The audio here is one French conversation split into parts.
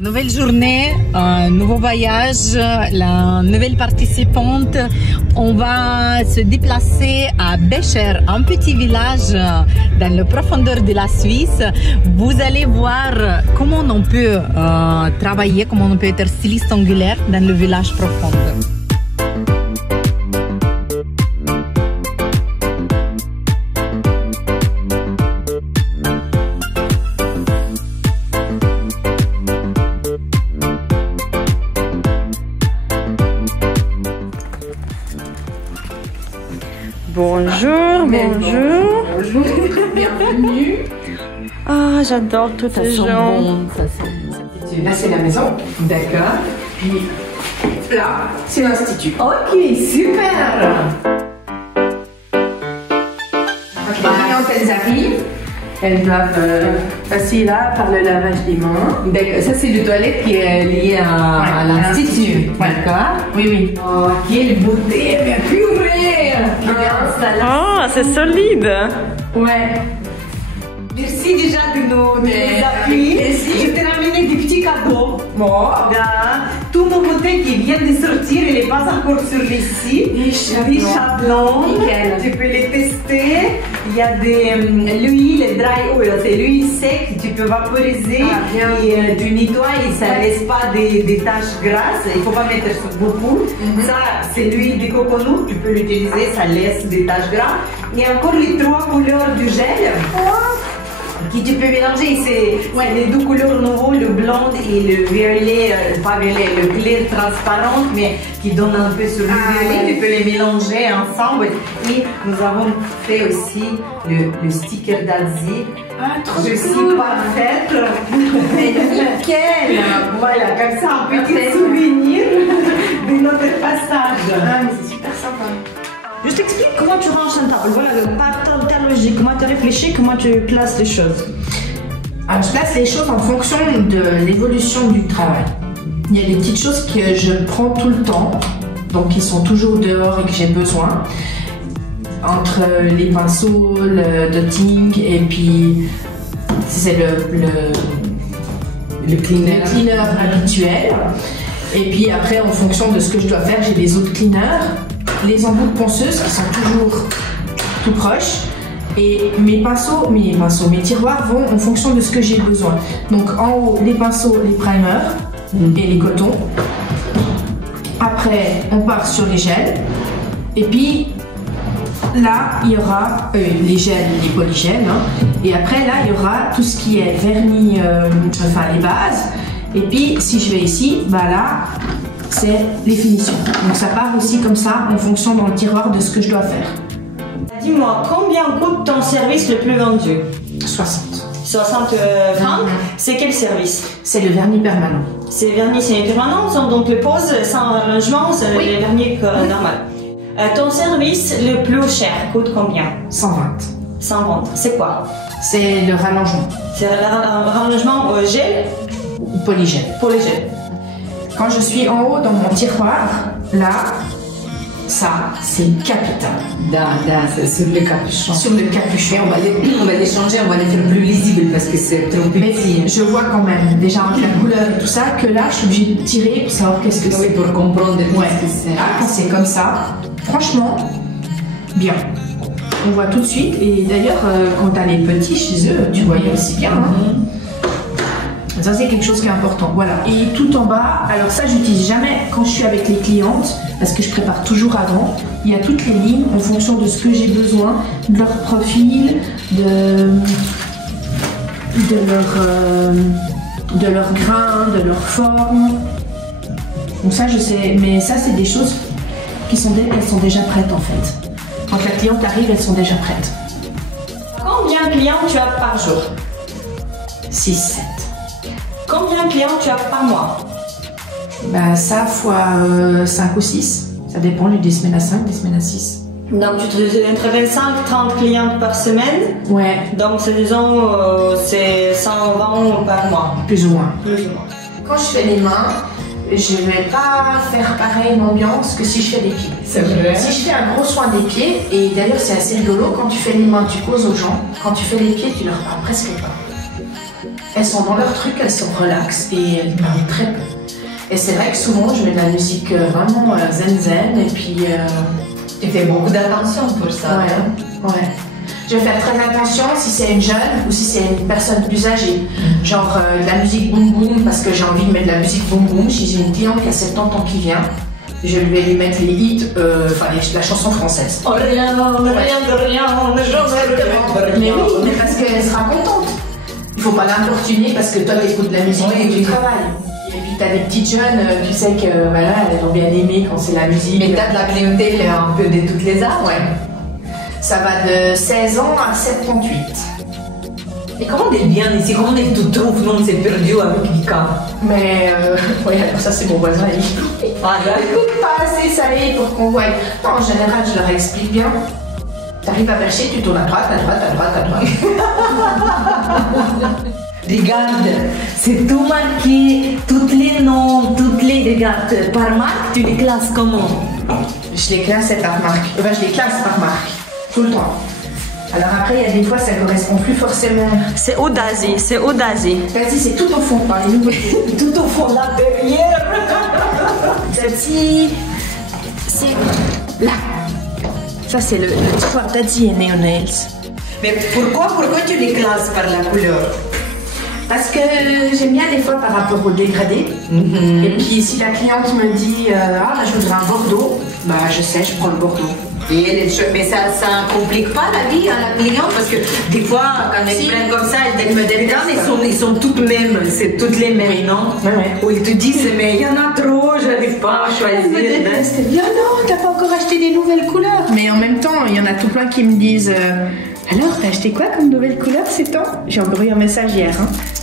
Nouvelle journée, un nouveau voyage, la nouvelle participante. On va se déplacer à Becher, un petit village dans la profondeur de la Suisse. Vous allez voir comment on peut travailler, comment on peut être styliste angulaire dans le village profond. Bonjour, bonjour. Bonjour, bienvenue. Ah, j'adore toutes ces gens. Là, c'est la maison. D'accord. Puis là, c'est l'institut. Ok, super. Quand les clientes, elles arrivent, elles doivent passer là par le lavage des mains. D'accord, ça c'est le toilette qui est lié à l'institut. D'accord. Oui, oui. Oh, quelle beauté, mais purée. Ah, c'est solide. Ouais. Merci déjà de nos appuis. Je t'ai ramené des petits cadeaux. Bon. Tout nouveauté qui vient de sortir, il n'est pas encore sur les sites. Des chablons. Nickel. Tu peux les tester. Il y a l'huile dry oil, c'est l'huile sec. Tu peux vaporiser et tu nettoies et ça ne laisse pas des taches grasses. Il ne faut pas mettre beaucoup. Ça, c'est l'huile de coconut. Tu peux l'utiliser, ça laisse des taches grasses. Il y a encore les 3 couleurs du gel. Qui tu peux mélanger, c'est les 2 couleurs nouveaux, le blond et le violet, pas violet, le clair transparent, mais qui donne un peu sur le violet. Tu peux les mélanger ensemble. Et nous avons fait aussi le sticker d'Asie. Ah, trop Je suis cool. parfaite. Mais nickel. Voilà, comme ça, un petit souvenir de notre passage. Ah, mais c'est super sympa. Je t'explique comment tu ranges un table. Voilà, ta logique, comment tu réfléchis, comment tu classes les choses. Alors, je place les choses en fonction de l'évolution du travail. Il y a des petites choses que je prends tout le temps, donc qui sont toujours dehors et que j'ai besoin. Entre les pinceaux, le dotting et puis c'est le cleaner habituel. Et puis après, en fonction de ce que je dois faire, j'ai les autres cleaners, les embouts de ponceuse qui sont toujours tout proches. Et mes tiroirs vont en fonction de ce que j'ai besoin. Donc en haut, les pinceaux, les primers et les cotons. Après, on part sur les gels. Et puis là, il y aura les gels, les polygels. Et après, là, il y aura tout ce qui est vernis, enfin les bases. Et puis, si je vais ici, bah là, c'est les finitions. Donc ça part aussi comme ça en fonction dans le tiroir de ce que je dois faire. Dis-moi, combien coûte ton service le plus vendu? 60. 60 francs. C'est quel service? C'est le vernis permanent. C'est le vernis semi-permanent, donc le pose sans rallongement, c'est le vernis normal. Ton service le plus cher coûte combien? 120. 120. C'est quoi? C'est le rallongement. C'est le rallongement gel? Polygel. Polygel. Quand je suis en haut dans mon tiroir, là, ça, c'est capital. C'est sur le capuchon. Sur le capuchon. On va les changer, on va les faire plus lisibles parce que c'est trop Mais petit. je vois quand même, déjà avec la couleur et tout ça, que là, je suis obligée de tirer pour savoir qu'est-ce que c'est. Oui, pour comprendre ce que c'est. Là, quand c'est comme ça, franchement, bien. On voit tout de suite. Et d'ailleurs, quand t'as les petits chez eux, tu voyais aussi bien. Ça, c'est quelque chose qui est important. Voilà. Et tout en bas, alors ça, j'utilise jamais quand je suis avec les clientes parce que je prépare toujours avant. Il y a toutes les lignes en fonction de ce que j'ai besoin, de leur profil, de leur grain, de leur forme. Donc ça, je sais. Mais ça, c'est des choses elles sont déjà prêtes en fait. Quand la cliente arrive, elles sont déjà prêtes. Combien de clients tu as par jour? 6, 7. Combien de clients tu as par mois? Bah ça fois 5 ou 6. Ça dépend, j'ai des semaines à 5, des semaines à 6. Donc tu te entre 25 et 30 clients par semaine. Ouais. Donc c'est disons c'est 120 par mois. Plus ou moins. Plus ou moins. Quand je fais les mains, je vais pas faire pareil une ambiance que si je fais les pieds. C'est vrai. Si je fais un gros soin des pieds, et d'ailleurs c'est assez rigolo, quand tu fais les mains, tu causes aux gens. Quand tu fais les pieds, tu leur parles presque pas. elles sont dans leur truc, elles sont relax et elles parlent très peu. Et c'est vrai que souvent je mets de la musique vraiment zen et puis... Tu fais beaucoup d'attention pour ça. Ouais. Je vais faire très attention si c'est une jeune ou si c'est une personne plus âgée. Genre de la musique boum boum parce que j'ai envie de mettre de la musique boum boum. Si j'ai une cliente qui a 70 ans qui vient, je vais lui mettre les hits, la chanson française. Oh rien de rien, Mais oui, mais parce qu'elle sera contente. Il faut pas l'importuner parce que toi t'écoutes de la musique et tu travailles. Et puis t'as des petites jeunes, tu sais que voilà, elles ont bien aimé quand c'est la musique. Mais t'as de la clientèle un peu de toutes les âges. Ouais. Ça va de 16 ans à 78. Et comment on est bien ici? Comment on te trouve? Non, c'est perdu avec Vika. Mais ouais, ça c'est mon voisin. Ah, écoute pas assez, ça y est, pour qu'on voie. Non, en général, je leur explique bien. T'arrives à percher, tu tournes à droite, à droite, à droite, à droite. Regarde, c'est tout marqué, tous les noms, regarde, par marque, tu les classes comment? Je les classe par marque. Enfin, je les classe par marque, tout le temps. Alors après, il y a des fois, ça correspond plus forcément. C'est Audazi, c'est Audazi. Vas-y, c'est tout au fond, par les nouveautés. Tout au fond, là, derrière. Celle-ci, c'est là. Ça, c'est le tiroir Daddy et Neo Nails. Mais pourquoi tu les classes par la couleur? Parce que j'aime bien des fois par rapport au dégradé. Et puis si la cliente me dit je voudrais un bordeaux, bah je sais, je prends le bordeaux. Mais ça complique pas la vie à la cliente parce que des fois quand elles prennent comme ça, elles me regardent, ils sont toutes mêmes, c'est toutes les mêmes, non? Ou ils te disent mais il y en a trop, j'arrive pas à choisir. C'est bien, non, t'as pas encore acheté des nouvelles couleurs. Mais en même temps, il y en a tout plein qui me disent alors, t'as acheté quoi comme nouvelle couleur ces temps? J'ai encore eu un message hier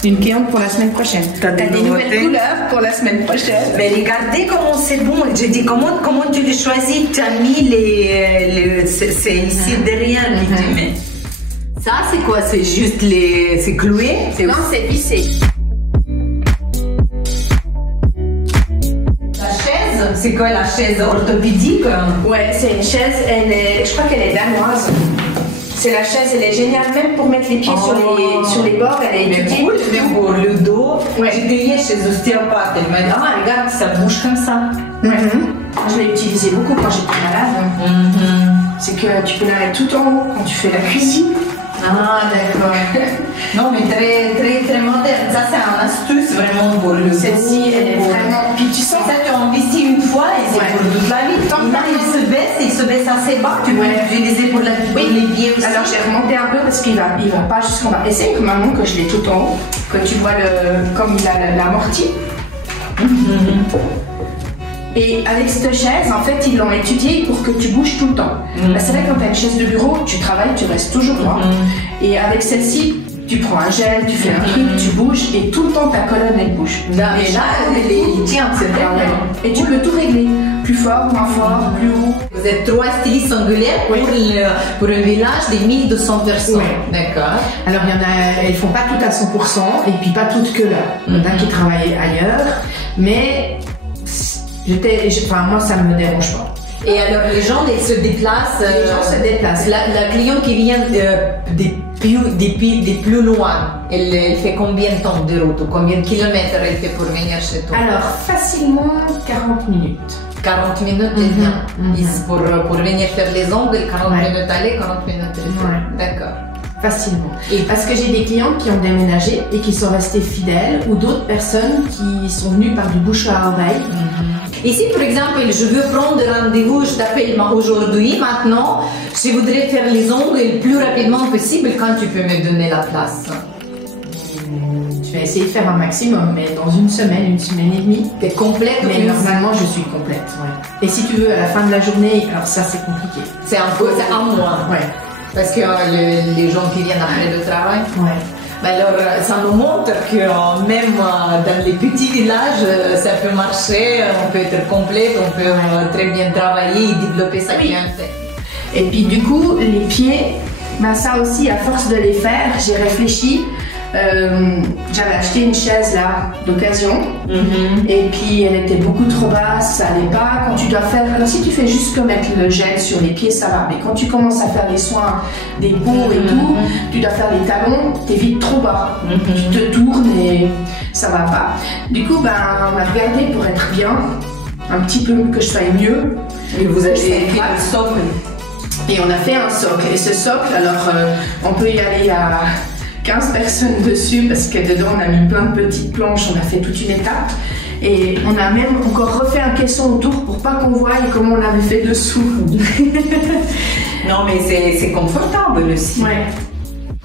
d'une cliente pour la semaine prochaine. T'as des nouvelles couleurs pour la semaine prochaine. Mais regardez comment c'est bon. Je dis comment tu les choisis? Tu as mis c'est ici derrière que tu mets. Ça c'est quoi? C'est juste c'est cloué? Non, c'est vissé. La chaise? C'est quoi la chaise orthopédique? Ouais, c'est une chaise. Je crois qu'elle est danoise. C'est la chaise, elle est géniale, même pour mettre les pieds sur les bords, elle est étudiée. Même pour le dos. J'ai payé chez ostéopathe. Elle m'a dit, regarde, ça bouge comme ça. Je l'ai utilisé beaucoup quand j'étais malade. C'est que tu peux la mettre tout en haut quand tu fais la cuisine. Ah, d'accord. Non, mais très, très, très moderne. Ça, c'est une astuce vraiment pour le dos. Celle-ci, elle est vraiment... Puis tu sens ça, tu investis une fois et c'est pour toute la vie. Là, il se baisse assez bas. Tu peux l'utiliser pour les pieds aussi. Alors, j'ai remonté un peu parce qu'il va pas jusqu'en bas. Essaye que maman, que je l'ai tout en haut, que tu vois comme il a l'amorti. Et avec cette chaise, en fait, ils l'ont étudiée pour que tu bouges tout le temps. Bah, c'est vrai que quand tu as une chaise de bureau, tu travailles, tu restes toujours droit. Et avec celle-ci, tu prends un gel, tu fais un truc, tu bouges et tout le temps ta colonne elle bouge. Mais là, il tient, c'est vrai. Et tu peux tout régler. Plus fort, moins fort, plus haut. Vous êtes 3 stylistes singulières pour un village de 1200 personnes. D'accord. Alors il y en a, elles font pas toutes à 100% et puis pas toutes que là. Il y en a qui travaillent ailleurs, mais moi ça ne me dérange pas. Et alors les gens se déplacent. Les gens se déplacent. La cliente qui vient des plus loin, elle fait combien de temps de route ou combien de kilomètres elle fait pour venir chez toi? Alors facilement 40 minutes. 40 minutes, elle vient. Pour venir faire les ongles, 40 minutes aller, 40 minutes retour. D'accord. Facilement. Et parce que j'ai des clientes qui ont déménagé et qui sont restées fidèles ou d'autres personnes qui sont venues par du bouche à oreille. Ici, par exemple, je veux prendre rendez-vous, je t'appelle aujourd'hui, maintenant, je voudrais faire les ongles le plus rapidement possible. Quand tu peux me donner la place? Je vais essayer de faire un maximum, mais dans une semaine et demie. T'es complète? Mais normalement, je suis complète. Et si tu veux, à la fin de la journée, alors ça, c'est compliqué. C'est un mois. Parce que les gens qui viennent après le travail. Alors, ça nous montre que même dans les petits villages, ça peut marcher, on peut être complète, on peut très bien travailler et développer sa clientèle. Et puis du coup, les pieds, ça aussi, à force de les faire, j'ai réfléchi j'avais acheté une chaise là d'occasion et puis elle était beaucoup trop basse, ça allait pas. Quand tu dois faire, si tu fais juste que mettre le gel sur les pieds, ça va, mais quand tu commences à faire les soins des peaux et tout, tu dois faire les talons, t'es vite trop bas, tu te tournes et ça va pas. Du coup, ben, on a regardé pour être bien, un petit peu que je sois mieux. Et vous avez fait un socle. Et on a fait un socle. Et ce socle, alors on peut y aller à 15 personnes dessus parce que dedans on a mis plein de petites planches, on a fait toute une étape. Et on a même encore refait un caisson autour pour pas qu'on voie comment on avait fait dessous. Non mais c'est confortable aussi. Ouais.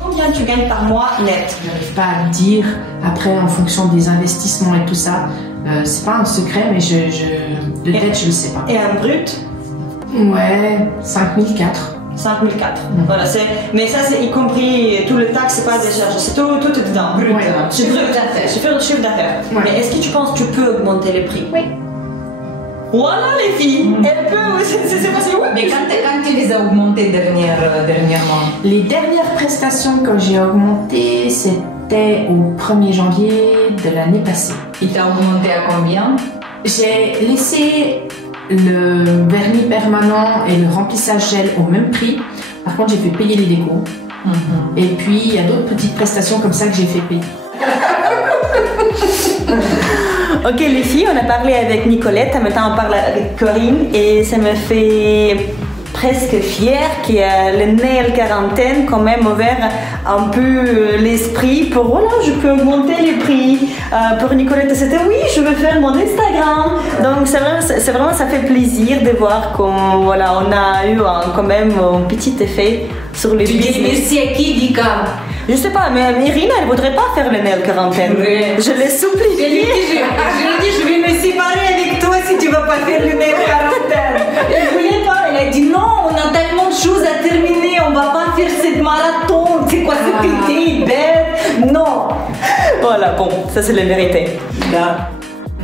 Combien tu gagnes par mois net? Je n'arrive pas à le dire. Après, en fonction des investissements et tout ça, c'est pas un secret, mais de tête, je le sais pas. Et un brut? Ouais, 5004. 5004. Voilà, mais ça, c'est y compris tout le taxe, c'est pas déjà, c'est tout est dedans. Brut. Ouais. C'est brut d'affaires. Je fais le chiffre d'affaires. Ouais. Mais est-ce que tu penses que tu peux augmenter les prix? Oui. Voilà les filles, elles peuvent, c'est passé où? Mais quand tu les as augmentés dernièrement? Les dernières prestations que j'ai augmentées, c'était au 1er janvier de l'année passée. Il t'a augmenté à combien? J'ai laissé le vernis permanent et le remplissage gel au même prix. Par contre, j'ai fait payer les décos. Et puis, il y a d'autres petites prestations comme ça que j'ai fait payer. Ok les filles, on a parlé avec Nicolette, maintenant on parle avec Corinne et ça me fait presque fière qu'il y a le Nail Quarantaine quand même ouvert un peu l'esprit pour voilà, je peux augmenter les prix. Pour Nicolette c'était oui, je veux faire mon Instagram. Donc c'est vraiment ça fait plaisir de voir qu'on voilà, on a eu quand même un petit effet sur les business. Merci à qui, Dika? Je sais pas, mais Irina, elle voudrait pas faire le Nail Quarantaine. Ouais. Je l'ai supplié. Je lui ai dit, je vais me séparer avec toi si tu vas pas faire le Nail Quarantaine. Elle voulait pas, elle a dit non, on a tellement de choses à terminer, on va pas faire cette marathon. C'est quoi cette idée bête? Non. Voilà, bon, ça c'est la vérité. Là.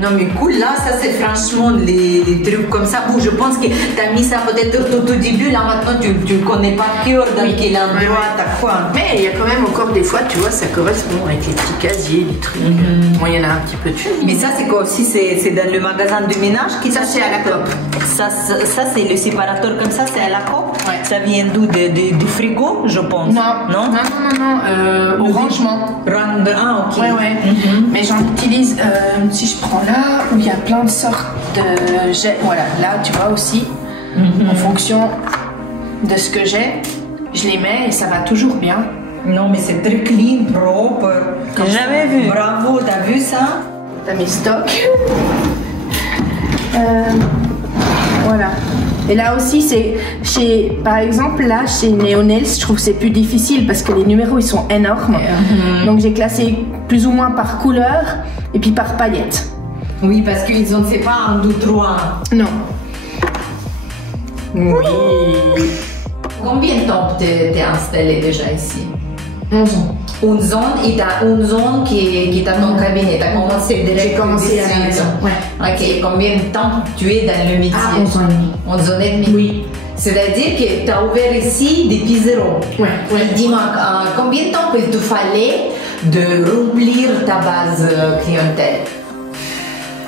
Non mais cool, là, ça c'est franchement les trucs comme ça. Bon, je pense que tu as mis ça peut-être tout au début, là maintenant tu connais pas cœur dans quel endroit, t'as quoi. Mais il y a quand même encore des fois, tu vois, ça correspond avec les petits casiers, les trucs. Bon, il y en a un petit peu dessus. Mais ça c'est quoi aussi, c'est dans le magasin de ménage qui Ça, c'est à la COP. Ça c'est le séparateur comme ça, c'est à la COP. Ouais. Ça vient d'où? Du frigo, je pense. Non, au rangement. Ah, ok. Ouais. Mais j'en utilise, si je prends là, où il y a plein de sortes de gel. Voilà, là, tu vois aussi, en fonction de ce que j'ai, je les mets et ça va toujours bien. Non, mais c'est très clean, propre. J'ai jamais vu. Bravo, t'as vu ça? T'as mes stocks. Voilà. Et là aussi, c'est par exemple, là, chez Neonails, je trouve que c'est plus difficile parce que les numéros, ils sont énormes. Donc, j'ai classé plus ou moins par couleur et puis par paillettes. Oui, parce qu'ils ont, c'est pas 1, 2, 3. Non. Oui. Combien de temps t'es installé déjà ici? 11 ans. Une zone, et t'as une zone qui est dans ton cabinet. T'as commencé direct. J'ai commencé à la maison. Ouais. Ok, combien de temps tu es dans le métier? 11 ans et demi. 11 ans et demi. Oui. C'est-à-dire que tu as ouvert ici depuis zéro. Ouais. Et dis-moi, combien de temps il te fallait de remplir ta base clientèle?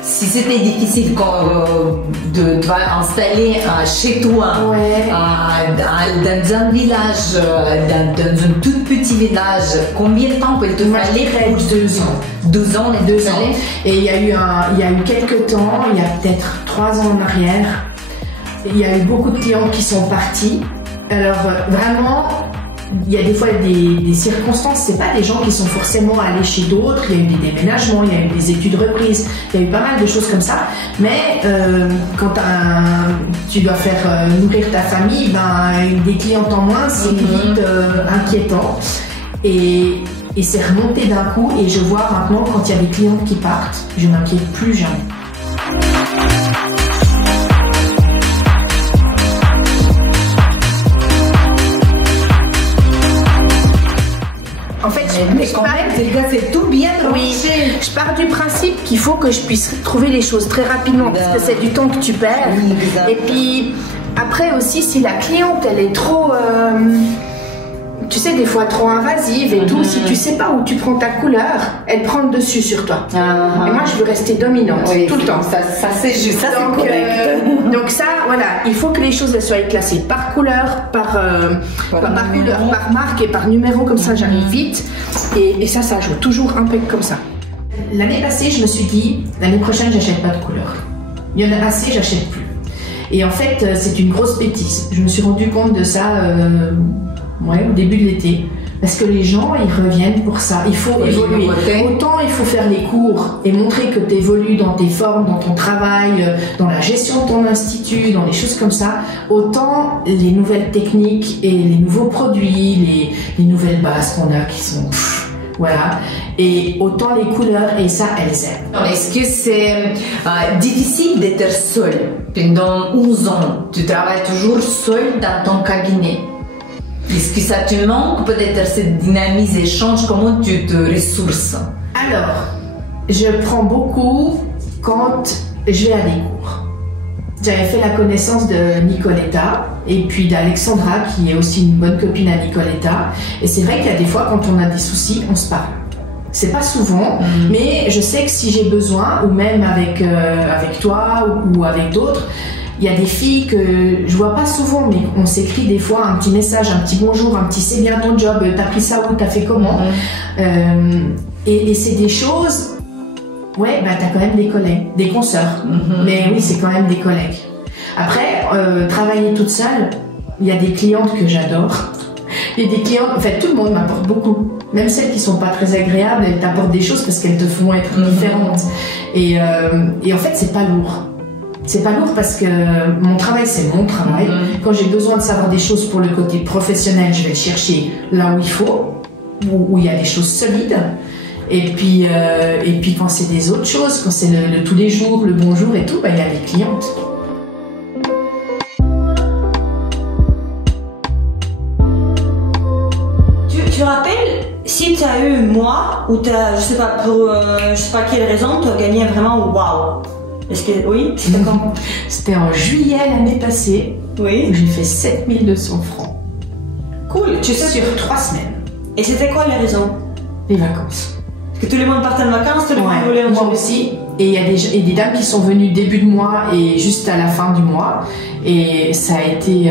Si c'était difficile de t'installer chez toi, dans un village, dans un tout petit village, combien de temps il te fallait pour 2 ans. 2 ans et 2 ans. Et il y a eu quelques temps, il y a peut-être 3 ans en arrière, il y a eu beaucoup de clients qui sont partis. Alors vraiment, il y a des fois des circonstances, c'est pas des gens qui sont forcément allés chez d'autres, il y a eu des déménagements, il y a eu des études reprises, il y a eu pas mal de choses comme ça, mais quand tu dois faire nourrir ta famille, ben, des clients en moins, c'est vite inquiétant. Et c'est remonté d'un coup et je vois maintenant quand il y a des clients qui partent, je m'inquiète plus jamais. En fait, c'est tout bien rangé. Je pars du principe qu'il faut que je puisse trouver les choses très rapidement parce que c'est du temps que tu perds. Et puis après aussi, si la cliente elle est trop tu sais, des fois trop invasive et tout. Si tu sais pas où tu prends ta couleur, elle prend le dessus sur toi. Et moi, je veux rester dominante tout le temps. Ça c'est juste, ça c'est correct. Donc ça, voilà, il faut que les choses elles soient classées par couleur, par couleur, par marque et par numéro, comme ça j'arrive vite. Et ça joue toujours un peu comme ça. L'année passée, je me suis dit, l'année prochaine, j'achète pas de couleur. Il y en a assez, j'achète plus. Et en fait, c'est une grosse bêtise. Je me suis rendu compte de ça au début de l'été. Parce que les gens, ils reviennent pour ça. Il faut évoluer. Autant il faut faire les cours et montrer que tu évolues dans tes formes, dans ton travail, dans la gestion de ton institut, dans les choses comme ça. Autant les nouvelles techniques et les nouveaux produits, les nouvelles bases qu'on a qui sont... Voilà, et autant les couleurs, et ça, elles aiment. Est-ce que c'est difficile d'être seule pendant 11 ans? Tu travailles toujours seule dans ton cabinet. Est-ce que ça te manque? Peut-être cette dynamisme change. Comment tu te ressources? Alors, je prends beaucoup quand je vais à des cours. J'avais fait la connaissance de Nicoletta et puis d'Alexandra qui est aussi une bonne copine à Nicoletta. Et c'est vrai qu'il y a des fois quand on a des soucis, on se parle. C'est pas souvent, mais je sais que si j'ai besoin, ou même avec toi ou avec d'autres, il y a des filles que je vois pas souvent, mais on s'écrit des fois un petit message, un petit bonjour, un petit c'est bien ton job, t'as pris ça où, t'as fait comment. Et c'est des choses... Ouais, bah t'as quand même des collègues, des consoeurs. Mais oui, c'est quand même des collègues. Après, travailler toute seule, il y a des clientes que j'adore. Il y a des clientes, en fait, tout le monde m'apporte beaucoup. Même celles qui sont pas très agréables, elles t'apportent des choses parce qu'elles te font être différentes. Et en fait, c'est pas lourd. C'est pas lourd parce que mon travail, c'est mon travail. Quand j'ai besoin de savoir des choses pour le côté professionnel, je vais le chercher là où il faut, où il y a des choses solides. Et puis quand c'est des autres choses, quand c'est le tous les jours, le bonjour et tout, bah, il y a les clientes. Tu rappelles si tu as eu un mois où tu as, je sais pas quelle raison, tu as gagné vraiment waouh? Est-ce que oui? C'était quand? C'était en juillet l'année passée. Oui. Où j'ai fait 7200 francs. Cool. Tu sais, sur 3 semaines. Et c'était quoi les raisons? Les vacances. Que tout le monde partait en vacances, tout le monde voulait en moi aussi. Et il y a des dames qui sont venues début de mois et juste à la fin du mois. Et ça a été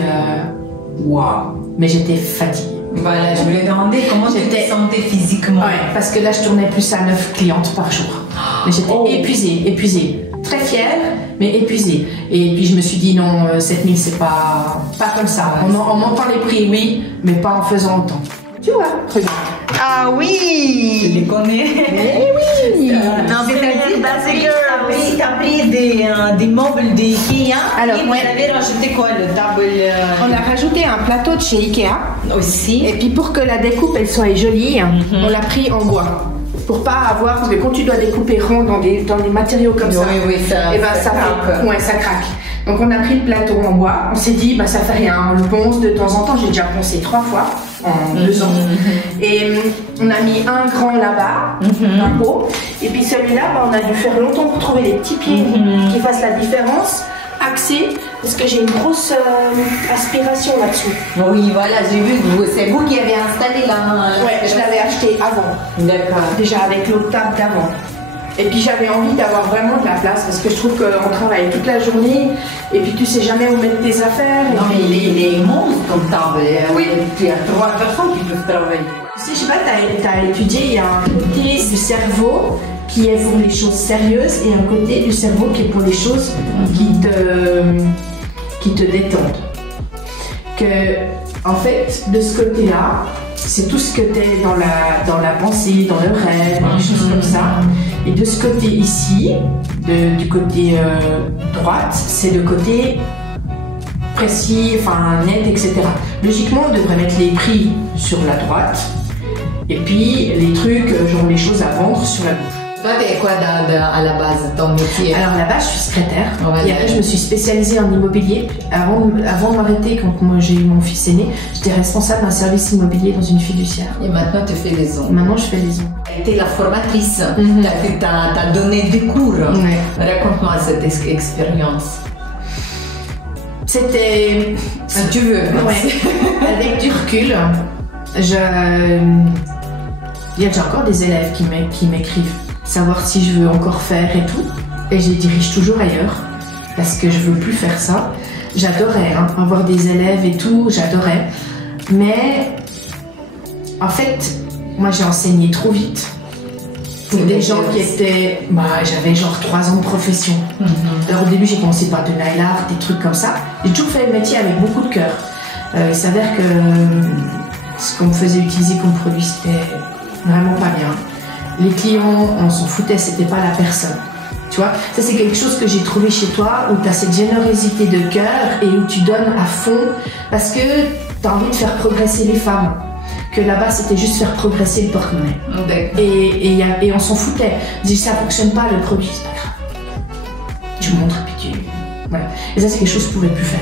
waouh. Mais j'étais fatiguée. Voilà, je voulais demander comment tu te sentais physiquement. Ouais, parce que là, je tournais plus à 9 clientes par jour. Mais j'étais épuisée. Très fière, mais épuisée. Et puis je me suis dit non, 7000 c'est pas comme ça. En montant les prix, oui, mais pas en faisant autant. Tu vois, regarde. Ah oui! Tu les connais? Mais oui! Non, c'est-à-dire t'as pris des meubles d'IKEA. Alors, et vous avez rajouté quoi, le table? On a rajouté un plateau de chez Ikea. Aussi. Et puis pour que la découpe elle soit jolie, on l'a pris en bois. Pour pas avoir, parce que quand tu dois découper rond dans des matériaux comme ça, ça, et ben ça craque. Ouais, ça craque. Donc on a pris le plateau en bois, on s'est dit bah ça fait rien, on le ponce de temps en temps, j'ai déjà poncé 3 fois en 2 ans. Et on a mis un grand là-bas, un pot, et puis celui-là bah, on a dû faire longtemps pour trouver les petits pieds qui fassent la différence, axé, parce que j'ai une grosse aspiration là-dessus. Oui, voilà, j'ai vu, c'est vous qui avez installé là. Ouais, je l'avais acheté avant. D'accord. Déjà avec l'autre table d'avant. Et puis j'avais envie d'avoir vraiment de la place parce que je trouve qu'on travaille toute la journée et puis tu sais jamais où mettre tes affaires. Non mais les monstres comme table, oui. Il y a 3 personnes qui peuvent travailler. Tu sais, je sais pas, t'as étudié, il y a un côté du cerveau qui est pour les choses sérieuses et un côté du cerveau qui est pour les choses qui te détendent. Que, en fait, de ce côté-là, c'est tout ce que t'es dans la pensée, dans le rêve, des choses comme ça. Et de ce côté ici, du côté droite, c'est le côté précis, enfin net, etc. Logiquement, on devrait mettre les prix sur la droite et puis les trucs, genre les choses à vendre sur la gauche. Toi, t'es quoi à la base, ton métier? Alors là-bas, je suis secrétaire. Et après, je me suis spécialisée en immobilier. Avant de m'arrêter, quand moi j'ai eu mon fils aîné, j'étais responsable d'un service immobilier dans une fiduciaire. Et maintenant, tu fais les ongles. Maintenant, je fais les ongles. Tu es la formatrice. T'as donné des cours. Raconte-moi cette expérience. C'était... Si tu veux. Ouais. Avec du recul, il y a déjà encore des élèves qui m'écrivent, savoir si je veux encore faire et tout. Et je les dirige toujours ailleurs, parce que je veux plus faire ça. J'adorais avoir des élèves et tout, j'adorais. Mais en fait, moi j'ai enseigné trop vite. Pour des gens qui étaient... j'avais genre 3 ans de profession. Alors au début j'ai commencé par de nail art, des trucs comme ça. J'ai toujours fait le métier avec beaucoup de cœur. Il s'avère que ce qu'on me faisait utiliser comme produit, c'était vraiment pas bien. Les clients, on s'en foutait, c'était pas la personne. Tu vois, ça c'est quelque chose que j'ai trouvé chez toi, où tu as cette générosité de cœur et où tu donnes à fond parce que tu as envie de faire progresser les femmes. Que là-bas c'était juste faire progresser le porte-monnaie. Et on s'en foutait. Je dis ça fonctionne pas, le produit, c'est pas grave. Tu montres et puis tu... Voilà. Et ça c'est quelque chose que je pouvais plus faire.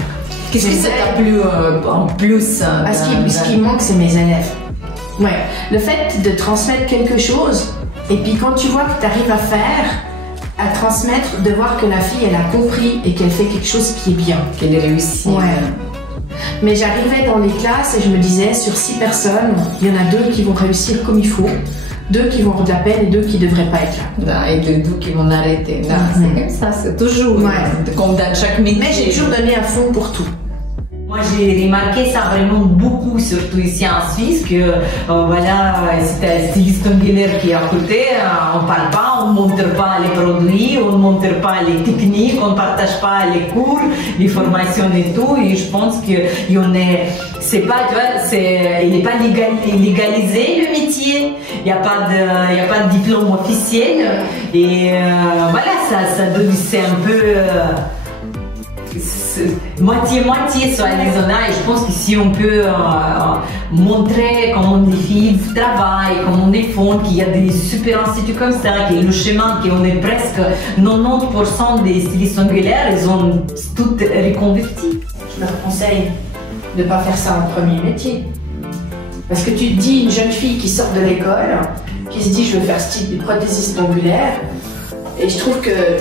Qu'est-ce que ça t'a plu en plus Ce qui manque, c'est mes élèves. Ouais. Le fait de transmettre quelque chose, et puis quand tu vois que tu arrives à transmettre, de voir que la fille, elle a compris et qu'elle fait quelque chose qui est bien. Qu'elle est réussie. Ouais. Mais j'arrivais dans les classes et je me disais, sur 6 personnes, il y en a 2 qui vont réussir comme il faut, 2 qui vont avoir de la peine et 2 qui ne devraient pas être là. Et 2 qui vont arrêter. C'est comme ça, c'est toujours comme dans chaque métier. Mais j'ai toujours donné à fond pour tout. Moi j'ai remarqué ça vraiment beaucoup, surtout ici en Suisse, que voilà, c'est un styliste ongulaire qui est à côté, on ne parle pas, on ne montre pas les produits, on ne montre pas les techniques, on ne partage pas les cours, les formations et tout, et je pense que c'est pas, tu vois, il n'est pas légalisé le métier, il n'y a pas de diplôme officiel, et voilà, c'est un peu... moitié soit les zones et je pense que si on peut montrer comment les filles travaillent, comment ils font, qu'il y a des super instituts comme ça, qu'il y a le chemin, qu'on est presque 90% des stylistes ongulaires, ils ont toutes reconverti. Je leur conseille de ne pas faire ça en premier métier. Parce que tu te dis, une jeune fille qui sort de l'école, qui se dit je veux faire prothésiste ongulaire, et je trouve que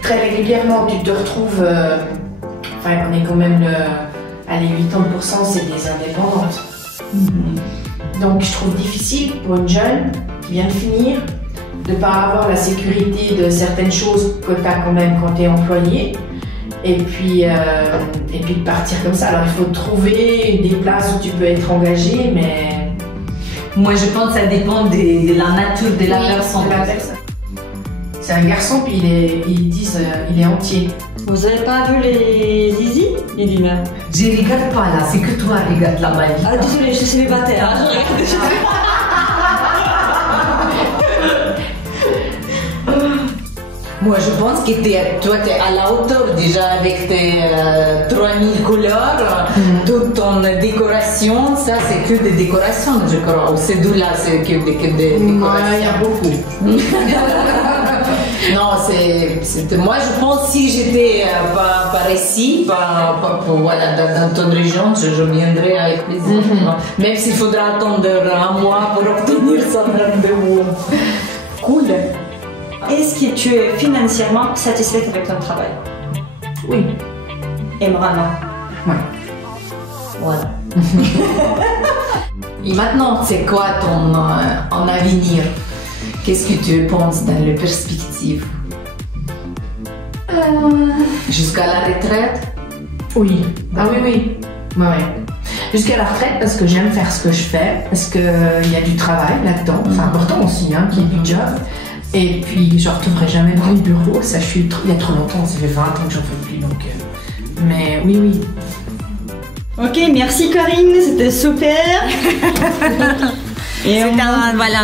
très régulièrement tu te retrouves... on est quand même allez, 80% c'est des indépendantes. Donc je trouve difficile pour une jeune qui vient de finir de ne pas avoir la sécurité de certaines choses que tu as quand même quand tu es employé et puis de partir comme ça. Alors il faut trouver des places où tu peux être engagé, mais... Moi je pense que ça dépend de la nature de la personne. C'est un garçon puis ils disent il est entier. Vous avez pas vu les zizi, Elina? Je regarde pas là, c'est que toi regarde là-bas. Ah désolé, je suis célibataire. Moi je pense que toi tu es à la hauteur déjà avec tes 3000 couleurs, toute ton décoration, ça c'est que des décorations je crois, ou c'est d'où là c'est que des décorations? Il y a beaucoup. Non, moi je pense si j'étais par ici, voilà, dans ton région, je viendrais avec plaisir. Même s'il faudra attendre un mois pour obtenir son rendez-vous. Cool. Est-ce que tu es financièrement satisfaite avec ton travail? Oui. Et moralement? Oui. Voilà. Et maintenant, c'est quoi ton avenir? Qu'est-ce que tu penses dans les perspectives? Jusqu'à la retraite? Oui. Ah oui. Ouais. Jusqu'à la retraite parce que j'aime faire ce que je fais, parce qu'il y a du travail là-dedans. C'est important aussi qu'il y ait du job. Et puis je ne retournerai jamais dans le bureau. Ça, il y a trop longtemps, ça fait 20 ans que j'en fais plus. Donc, mais oui. Ok, merci Corinne, c'était super. C'était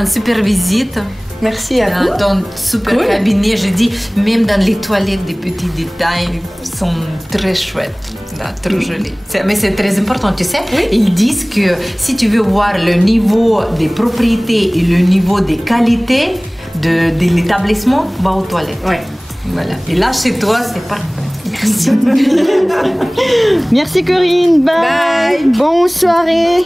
une super visite. Merci à vous. Dans ton super cabinet, je dis, même dans les toilettes, des petits détails sont très chouettes, trop jolis. Mais c'est très important, tu sais. Ils disent que si tu veux voir le niveau des propriétés et le niveau des qualités de l'établissement, va aux toilettes. Oui. Voilà. Et là, chez toi, c'est parfait. Merci. Merci Corinne. Bye. Bonne soirée.